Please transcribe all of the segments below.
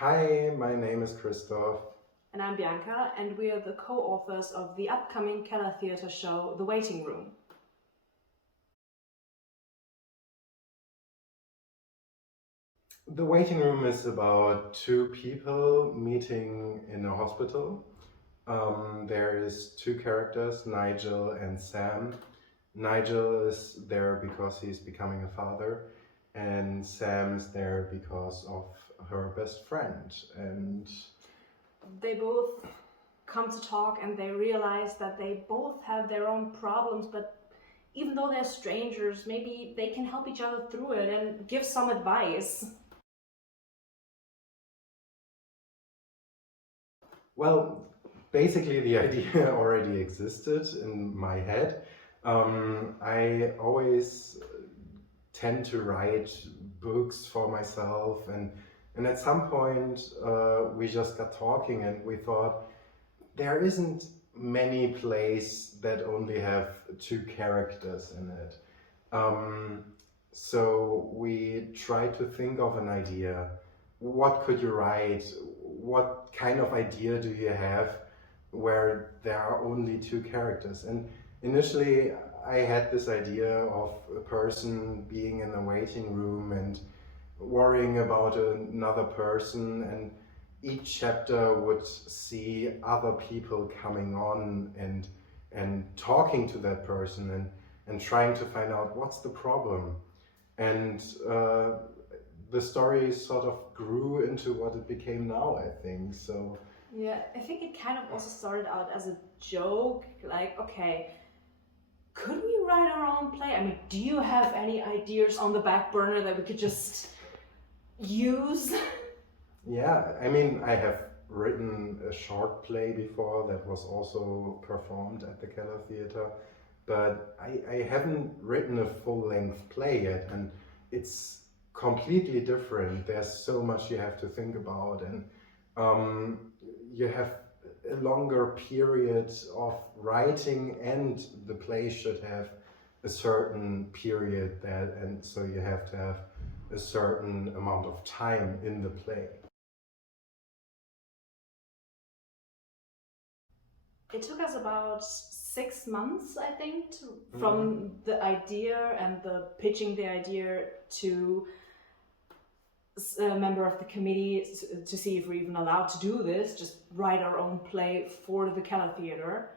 Hi, my name is Christoph. And I'm Bianca, and we are the co-authors of the upcoming Keller Theatre show, The Waiting Room. The waiting room is about two people meeting in a hospital. There is two characters, Nigel and Sam. Nigel is there because he's becoming a father, and Sam is there because of her best friend. And They both come to talk and they realize that they both have their own problems, but even though they're strangers, maybe they can help each other through it and give some advice. well, basically the idea already existed in my head. I always tend to write books for myself, and at some point we just got talking and we thought there isn't many plays that only have two characters in it. So we tried to think of an idea. What could you write? What kind of idea do you have where there are only two characters? And initially I had this idea of a person being in a waiting room and worrying about another person, and each chapter would see other people coming on and talking to that person and trying to find out what's the problem. And the story sort of grew into what it became now, I think. So Yeah, I think it kind of also started out as a joke, like, okay, could we write our own play? I mean, do you have any ideas on the back burner that we could just use? yeah, I mean, I have written a short play before that was also performed at the Keller Theatre, but I haven't written a full-length play yet, and it's completely different. There's so much you have to think about, and you have a longer period of writing, and the play should have a certain period that, and so you have to have a certain amount of time in the play. It took us about 6 months, I think, from the idea and the pitching the idea to a member of the committee to see if we're even allowed to do this, just write our own play for the Keller Theatre,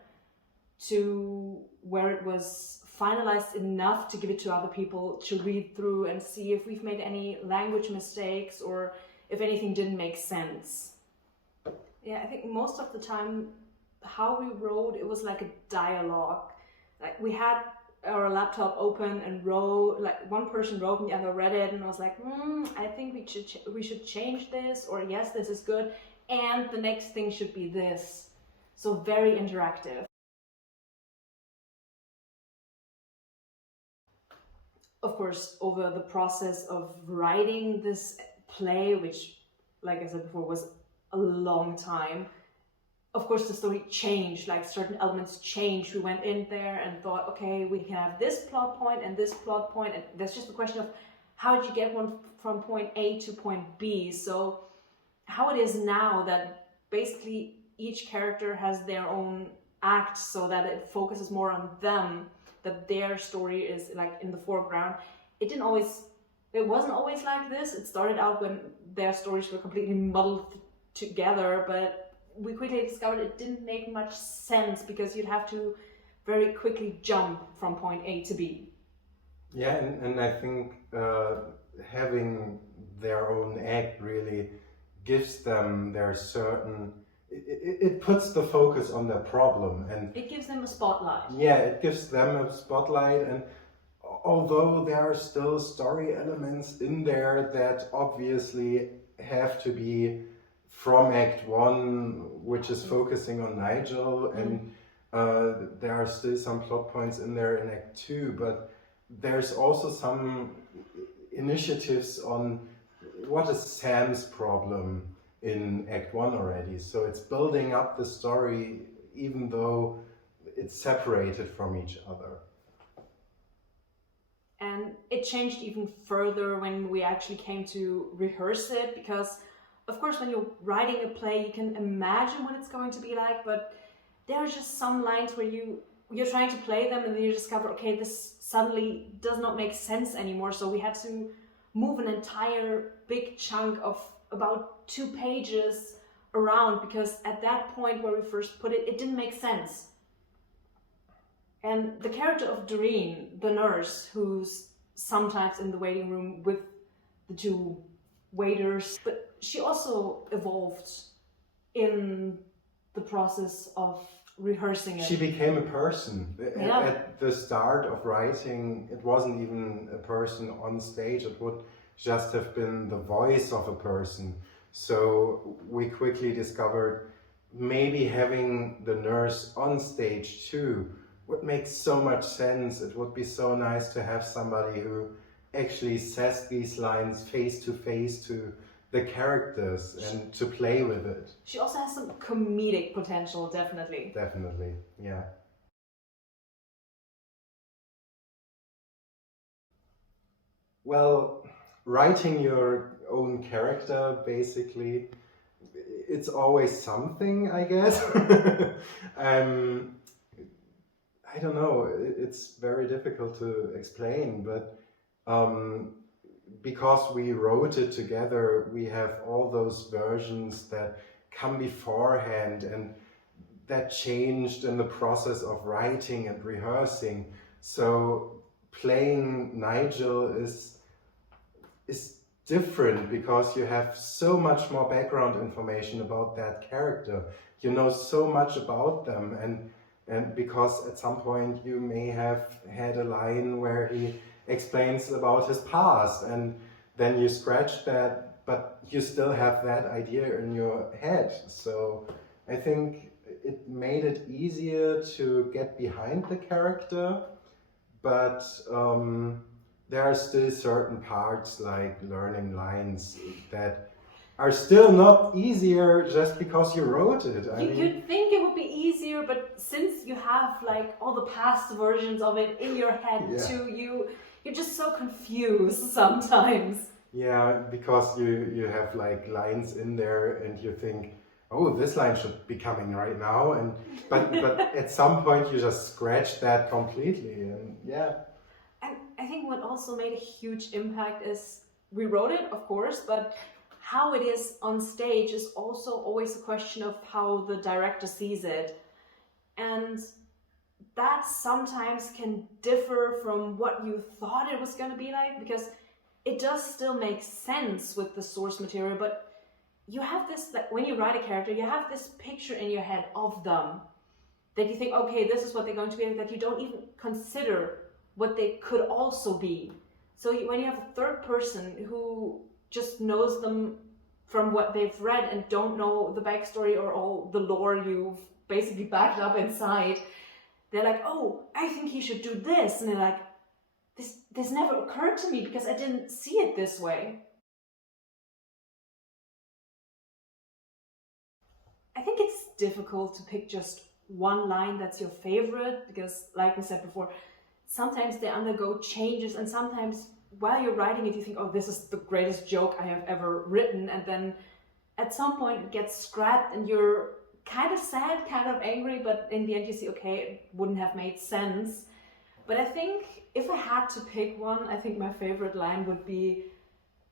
to where it was finalized enough to give it to other people to read through and see if we've made any language mistakes or if anything didn't make sense. Yeah, I think most of the time how we wrote, it was like a dialogue. Like we had our laptop open and wrote, like one person wrote and the other read it and was like, I think we should change this, or yes, this is good, and the next thing should be this. So very interactive. Of course, over the process of writing this play, which, like I said before, was a long time, of course the story changed, like certain elements changed. We went in there and thought, okay, we can have this plot point and this plot point, and that's just a question of how did you get one from point A to point B. So how it is now that basically each character has their own act, so that it focuses more on them, that their story is like in the foreground. It wasn't always like this. It started out when their stories were completely muddled together, but we quickly discovered it didn't make much sense because you'd have to very quickly jump from point A to B. Yeah, and I think having their own act really gives them their certain. It puts the focus on their problem, and it gives them a spotlight. Yeah, it gives them a spotlight, and although there are still story elements in there that obviously have to be from Act 1, which is focusing on Nigel, and there are still some plot points in there in Act 2, but there's also some initiatives on what is Sam's problem in Act 1 already. So it's building up the story even though it's separated from each other. And it changed even further when we actually came to rehearse it, because of course, when you're writing a play, you can imagine what it's going to be like, but there are just some lines where you're trying to play them and then you discover, okay, this suddenly does not make sense anymore. So we had to move an entire big chunk of about 2 pages around, because at that point where we first put it, it didn't make sense. And the character of Doreen, the nurse, who's sometimes in the waiting room with the 2 waiters, but she also evolved in the process of rehearsing it. She became a person. Yeah. At the start of writing, it wasn't even a person on stage. It would just have been the voice of a person. So we quickly discovered maybe having the nurse on stage too would make so much sense. It would be so nice to have somebody who actually says these lines face to face to the characters and to play with it. She also has some comedic potential, definitely. Definitely, yeah. Well, writing your own character, basically, it's always something, I guess. I don't know, it's very difficult to explain, but because we wrote it together, we have all those versions that come beforehand and that changed in the process of writing and rehearsing. So playing Nigel is different because you have so much more background information about that character. You know so much about them, and because at some point you may have had a line where he explains about his past, and then you scratch that, but you still have that idea in your head. So I think it made it easier to get behind the character, but there are still certain parts like learning lines that are still not easier just because you wrote it. You'd think it would be easier, but since you have like all the past versions of it in your head too, you're just so confused sometimes. Yeah, because you have like lines in there and you think, oh, this line should be coming right now, and but at some point you just scratch that completely, and yeah. And I think what also made a huge impact is we wrote it, of course, but how it is on stage is also always a question of how the director sees it. And that sometimes can differ from what you thought it was going to be like, because it does still make sense with the source material, but you have this, that when you write a character, you have this picture in your head of them that you think, okay, this is what they're going to be, that you don't even consider what they could also be. So when you have a third person who just knows them from what they've read and don't know the backstory or all the lore you've basically backed up inside, they're like, oh, I think he should do this. And they're like, this never occurred to me because I didn't see it this way. I think it's difficult to pick just one line that's your favorite because, like we said before, sometimes they undergo changes, and sometimes while you're writing it, you think, oh, this is the greatest joke I have ever written, and then at some point it gets scrapped and you're kind of sad, kind of angry, but in the end you see, okay, it wouldn't have made sense. But I think if I had to pick one, I think my favorite line would be,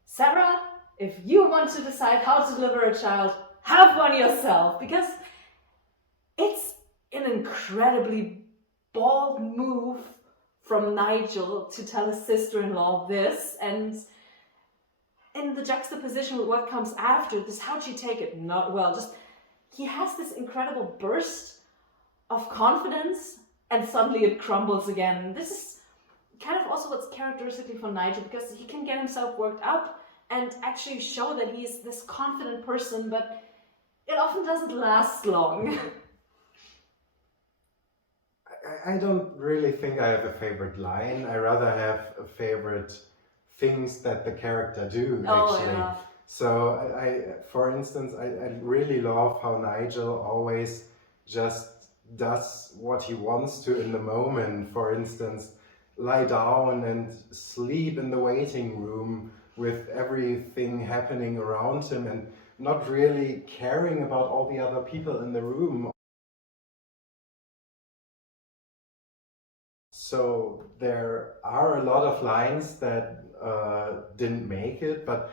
Sarah, if you want to decide how to deliver a child, have one yourself, because it's an incredibly bold move from Nigel to tell his sister-in-law this, and in the juxtaposition with what comes after this, how'd she take it? Not well. Just he has this incredible burst of confidence, and suddenly it crumbles again. This is kind of also what's characteristically for Nigel, because he can get himself worked up and actually show that he's this confident person, but it often doesn't last long. I don't really think I have a favorite line. I rather have a favorite things that the character do, actually. Yeah. So for instance, I really love how Nigel always just does what he wants to in the moment. For instance, lie down and sleep in the waiting room with everything happening around him, and not really caring about all the other people in the room. So there are a lot of lines that didn't make it, but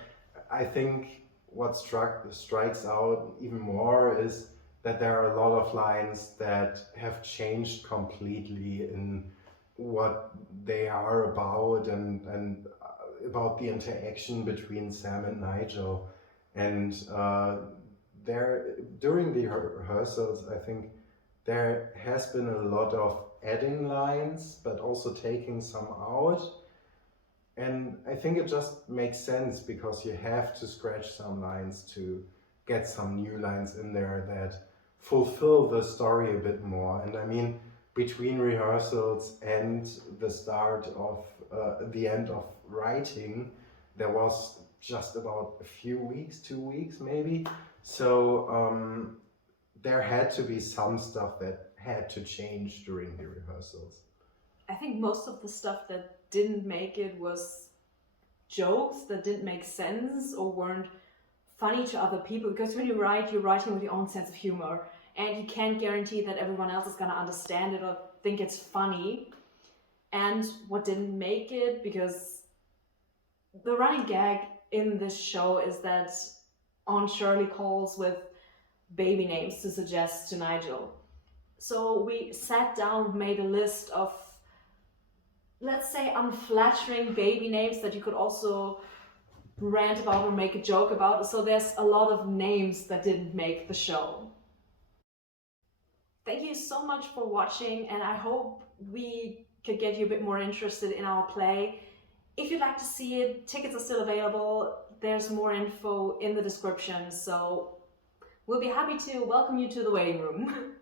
I think what strikes out even more is that there are a lot of lines that have changed completely in what they are about, and about the interaction between Sam and Nigel. And there, during the rehearsals, I think there has been a lot of adding lines, but also taking some out. And I think it just makes sense because you have to scratch some lines to get some new lines in there that fulfill the story a bit more. And I mean, between rehearsals and the start of the end of writing, there was just about a few weeks, 2 weeks maybe. So there had to be some stuff that had to change during the rehearsals. I think most of the stuff that didn't make it was jokes that didn't make sense or weren't funny to other people, because when you write, you're writing with your own sense of humor, and you can't guarantee that everyone else is going to understand it or think it's funny. And what didn't make it, because the running gag in this show is that Aunt Shirley calls with baby names to suggest to Nigel. So we sat down, made a list of, let's say, unflattering baby names that you could also rant about or make a joke about. So there's a lot of names that didn't make the show. Thank you so much for watching, and I hope we could get you a bit more interested in our play. If you'd like to see it, tickets are still available. There's more info in the description, so we'll be happy to welcome you to the waiting room.